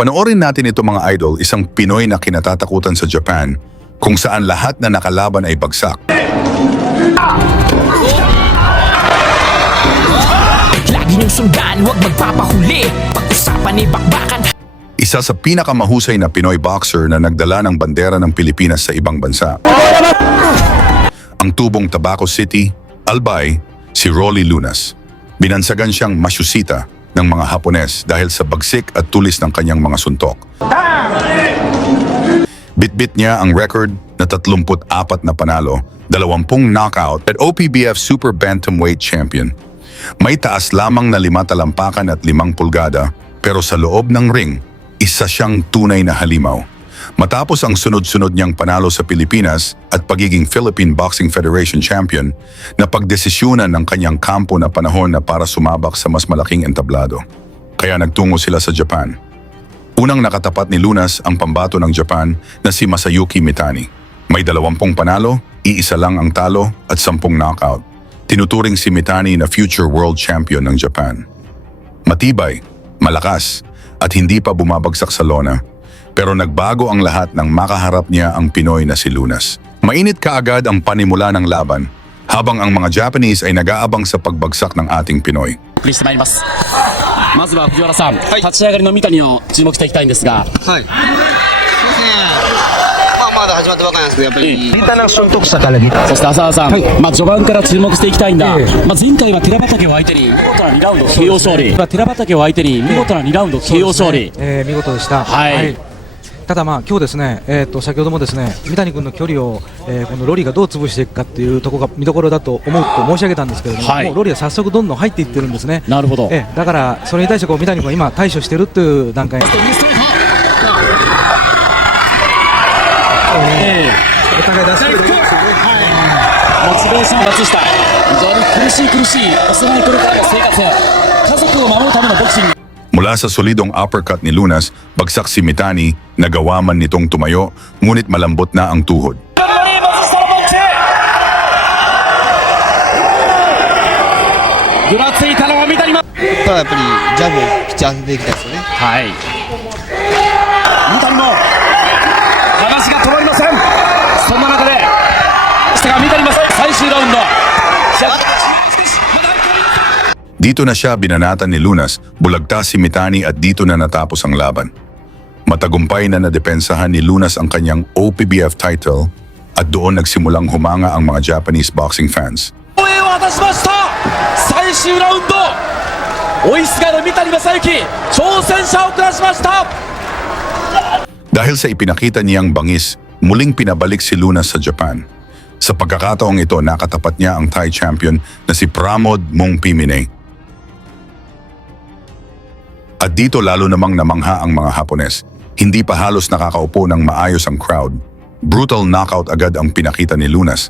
Panoorin natin ito mga idol, isang Pinoy na kinatatakutan sa Japan kung saan lahat na nakalaban ay bagsak. Lagi niyong sundan, huwag magpapahuli. Pag-usapan ni bakbakan. Isa sa pinakamahusay na Pinoy boxer na nagdala ng bandera ng Pilipinas sa ibang bansa. Ang tubong Tabaco City, Albay, si Rolly Lunas. Binansagan siyang masyusita ng mga Hapones dahil sa bagsik at tulis ng kanyang mga suntok. Bitbit niya ang record na 34 na panalo, 20 knockout at OPBF Super Bantamweight Champion. May taas lamang na 5 talampakan at 5 pulgada, pero sa loob ng ring, isa siyang tunay na halimaw. Matapos ang sunod-sunod niyang panalo sa Pilipinas at pagiging Philippine Boxing Federation Champion, napagdesisyonan ng kanyang kampo na panahon na para sumabak sa mas malaking entablado. Kaya nagtungo sila sa Japan. Unang nakatapat ni Lunas ang pambato ng Japan na si Masayuki Mitani. May 20 panalo, iisa lang ang talo at 10 knockout. Tinuturing si Mitani na future world champion ng Japan. Matibay, malakas, at hindi pa bumabagsak sa lona. Pero nagbago ang lahat nang makaharap niya ang Pinoy na si Lunas. Mainit kaagad ang panimula ng laban, habang ang mga Japanese ay nag-aabang sa pagbagsak ng ating Pinoy. お送りしてまいります。まずは藤原さん、立ち上がりの三谷を注目していきたいんですが、はい。まだ始まったばかりなんですけど、やっぱり Kita ng suntok sa kalagitnaan. そして浅田さん、序盤から注目していきたいんだ。前回は寺畑を相手に見事な2ラウンド KO 勝利。寺畑を相手に見事な2ラウンド KO 勝利。見事でした。はいただ今日ですね、先ほどもですね、三谷君の距離を、このロリがどう潰していくかっていうところが見どころだと思うと申し上げたんですけれども、はいもうロリは早速どんどん入っていってるんですね。なるほど。だからそれに対して三谷君は今対処してるっていう段階。お互い出してる。モチベーションを出した非常に苦しい幼い頃からの生活、家族を守るためのボクシング。 Mula sa solidong uppercut ni Lunas, bagsak si Mitani, nagawa man nitong tumayo, ngunit malambot na ang tuhod. ぐらついたのは三谷ま。ただやっぱりジャブをピッチャー当てていきたいですよね。はい。三谷も話が止まりません。そんな中で、下が三谷も最終ラウンド。 Dito na siya binanatan ni Lunas, bulagtas si Mitani at dito na natapos ang laban. Matagumpay na nadepensahan ni Lunas ang kanyang OPBF title at doon nagsimulang humanga ang mga Japanese boxing fans. 応援を果たしました。最終ラウンド、追いすがる三谷正幸、挑戦者を下しました。 Dahil sa ipinakita niyang bangis, muling pinabalik si Lunas sa Japan. Sa pagkakataong ito, nakatapat niya ang Thai champion na si Pramod Mongpimine. At dito lalo namang namangha ang mga Hapones. Hindi pa halos nakakaupo ng maayos ang crowd. Brutal knockout agad ang pinakita ni Lunas.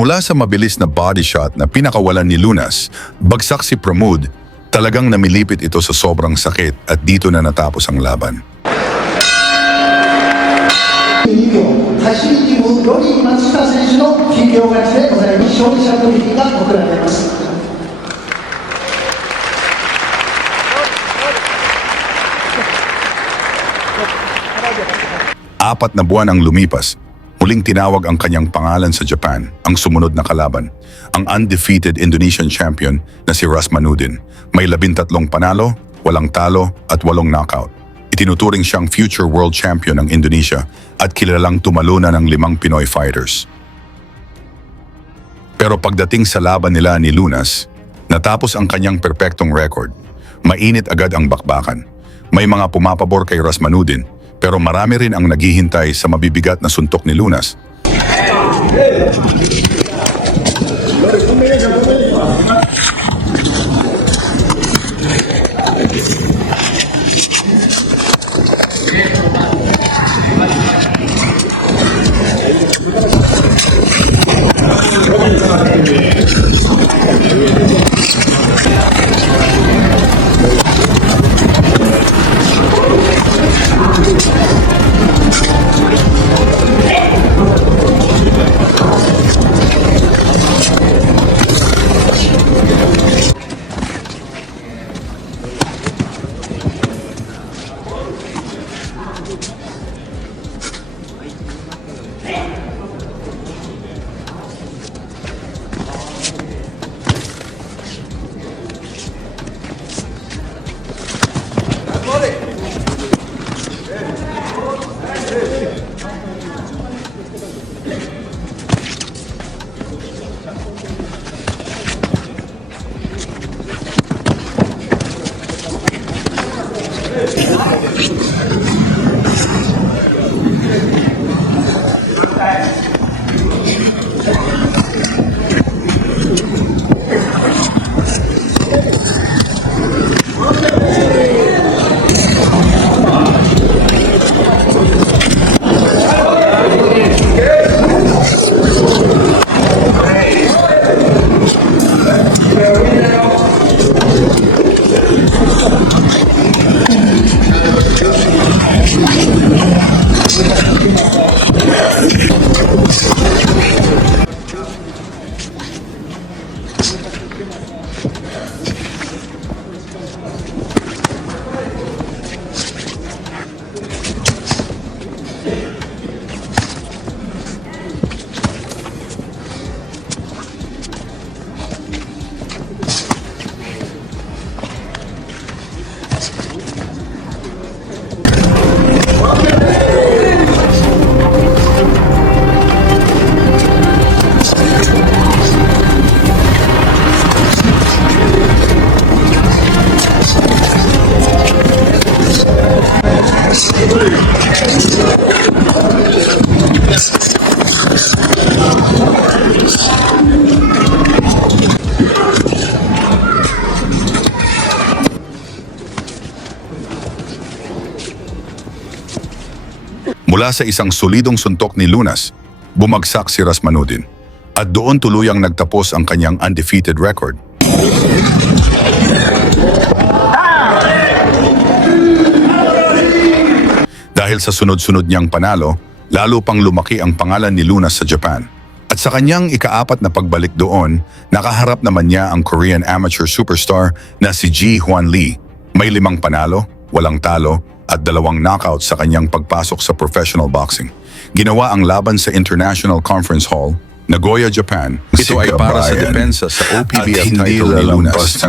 Mula sa mabilis na body shot na pinakawalan ni Lunas, bagsak si Pramod, talagang namilipit ito sa sobrang sakit at dito na natapos ang laban. 2秒走り切るロリー松下選手の9秒勝ちでございます。勝利者トロフィーが贈られます。 4 na buwan ang lumipas, muling tinawag ang kanyang pangalan sa Japan, ang sumunod na kalaban, ang undefeated Indonesian champion na si Rasmanuddin. May 13 panalo, 8 talo at 8 knockout. Itinuturing siyang future world champion ng Indonesia at kilalang tumalo na ng 5 Pinoy fighters. Pero pagdating sa laban nila ni Lunas, Natapos ang kanyang perpektong record. Mainit agad ang bakbakan. May mga pumapabor kay Rasmanudin, pero marami rin ang naghihintay sa mabibigat na suntok ni Lunas. Mula sa isang solidong suntok ni Lunas, bumagsak si Rasmanudin at doon tuluyang nagtapos ang kanyang undefeated record. Dahil sa sunod-sunod niyang panalo, lalo pang lumaki ang pangalan ni Lunas sa Japan. At sa kanyang ika-4 na pagbalik doon, nakaharap naman niya ang Korean amateur superstar na si Ji Hwan Lee. May 5 panalo, walang talo, at 2 knockout sa kanyang pagpasok sa professional boxing. Ginawa ang laban sa International Conference Hall, Nagoya, Japan. Ito ay para sa depensa sa OPBF title ni Lunas.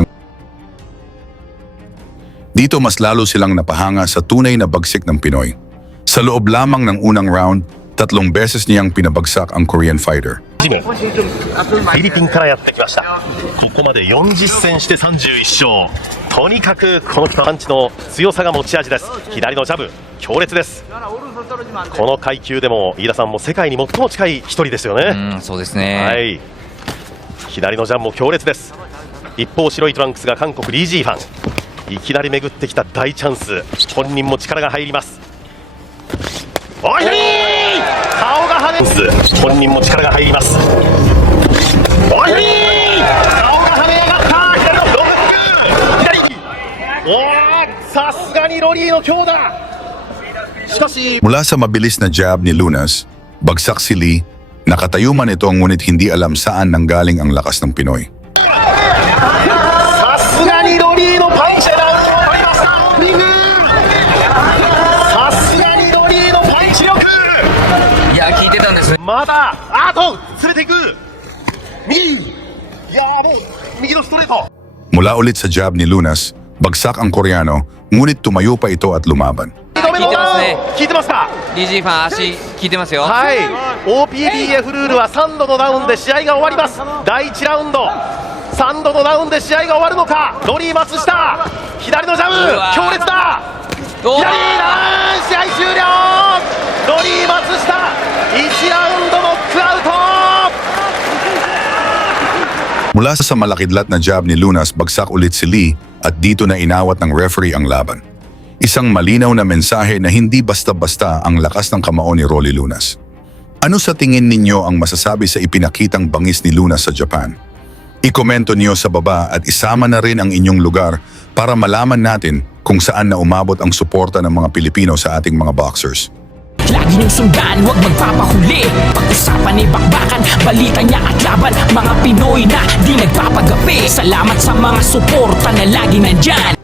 Dito mas lalo silang napahanga sa tunay na bagsik ng Pinoy. Sa loob lamang ng unang round, 3 beses niyang pinabagsak ang Korean fighter. フィリピンからやってきました。ここまで40戦して31勝。とにかくこの人パンチの強さが持ち味です。左のジャブ強烈です。この階級でも飯田さんも世界に最も近い一人ですよね。そうですね。はい。左のジャブも強烈です。一方白いトランクスが韓国リー・ジーファン。いきなり巡ってきた大チャンス。本人も力が入ります。おい、顔が跳ね本人も力が入ります。おい、顔が跳ね上がった左のロブ左さすがにロリーの強打しかし Mula sa mabilis na jab ni Lunas, bagsak si Lee, nakatayo man ito ngunit hindi alam saan nanggaling ang lakas ng Pinoy. さすがにロリーのパンチでダウンを取りましたオープニングさすがにロリーのパンチ力いや聞いてたんです。まだ詰めていく右いやーもう右のストレート Mula ulit sa jab ni Lunas, bagsak ang Koreano, ngunit tumayo pa ito at lumaban. 2度目のダウン効いてますかリージーファン足効いてますよ。はい OPBF ルールは3度のダウンで試合が終わります第1ラウンドさ3度のダウンで試合が終わるのか。ロリー松下左のジャブうわ強烈だ。お左ラン試合終了。ロリー松下1ラウンドノックアウト。 Mula sa malakidlat na jab ni Lunas, bagsak ulit si Lee at dito na inawat ng referee ang laban. Isang malinaw na mensahe na hindi basta-basta ang lakas ng kamao ni Rolly Lunas. Ano sa tingin ninyo ang masasabi sa ipinakitang bangis ni Lunas sa Japan? Ikomento niyo sa baba at isama na rin ang inyong lugar para malaman natin kung saan na umabot ang suporta ng mga Pilipino sa ating mga boxers. Lagi niyong sundan, huwag magpapahuli. Pag-usapan ni bakbakan, balita niya at laban. Mga Pinoy na di nagpapagapi. Salamat sa mga suporta na lagi nandyan.